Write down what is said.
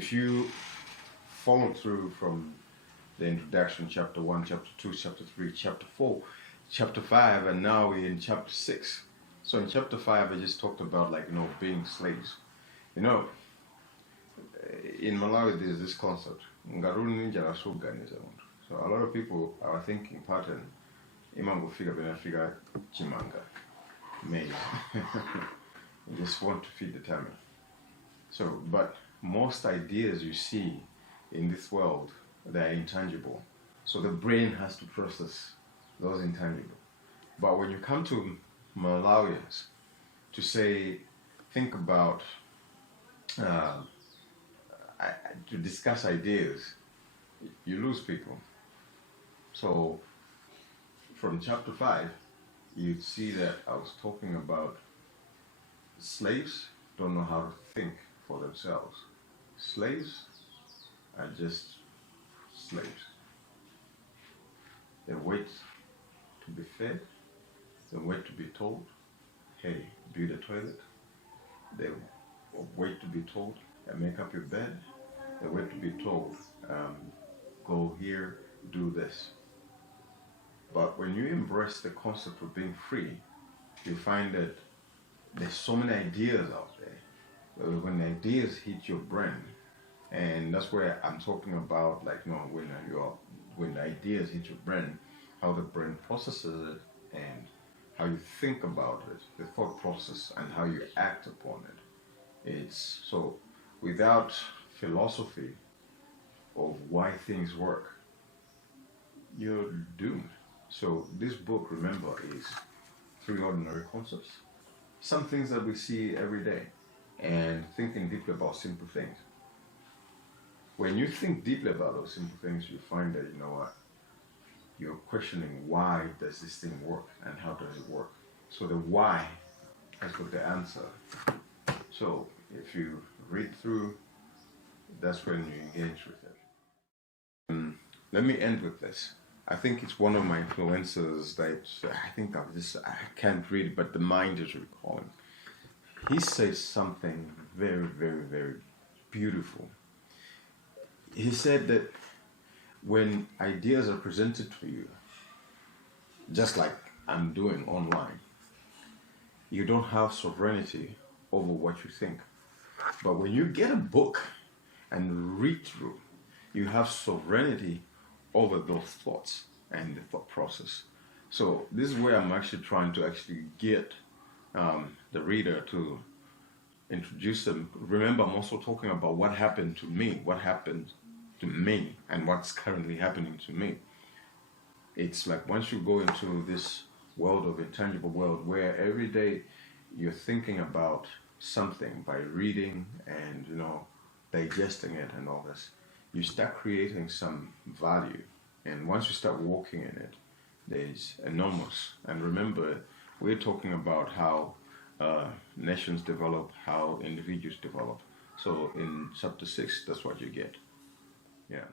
if you follow through from the introduction, chapter 1, chapter 2, chapter 3, chapter 4, chapter 5, and now we're in chapter 6. So in chapter 5, I just talked about, like, being slaves. In Malawi, there's this concept. So a lot of people, our thinking pattern, imango figure benefika chimanga, male. You just want to feed the tummy. So, but most ideas you see in this world, they're intangible. So the brain has to process those intangible. But when you come to Malawians to say, think about, to discuss ideas, you lose people. So from chapter 5, you'd see that I was talking about slaves don't know how to think for themselves. Slaves are just slaves. They wait to be fed. They wait to be told, hey, build a toilet. They wait to be told, make up your bed. They wait to be told, go here, do this. But when you embrace the concept of being free, you find that there's so many ideas out there. When the ideas hit your brain, and that's where I'm talking about, like, when the ideas hit your brain, how the brain processes it and how you think about it, the thought process, and how you act upon it. It's so without philosophy of why things work, you're doomed. So this book, remember, is 3 ordinary concepts. Some things that we see every day, and thinking deeply about simple things. When you think deeply about those simple things, you find that, you're questioning, why does this thing work and how does it work? So the why has got the answer. So if you read through, that's when you engage with it. Let me end with this. I think it's one of my influences that I can't read it, but the mind is recalling. He says something very, very, very beautiful. He said that when ideas are presented to you, just like I'm doing online, you don't have sovereignty over what you think. But when you get a book and read through, you have sovereignty over those thoughts and the thought process. So this is where I'm actually trying to get the reader to introduce them. Remember, I'm also talking about what happened to me, and what's currently happening to me. It's like once you go into this world of intangible world where every day you're thinking about something by reading and digesting it and all this, you start creating some value. And once you start walking in it, there's enormous. And remember, we're talking about how nations develop, how individuals develop. So in chapter 6, that's what you get. Yeah.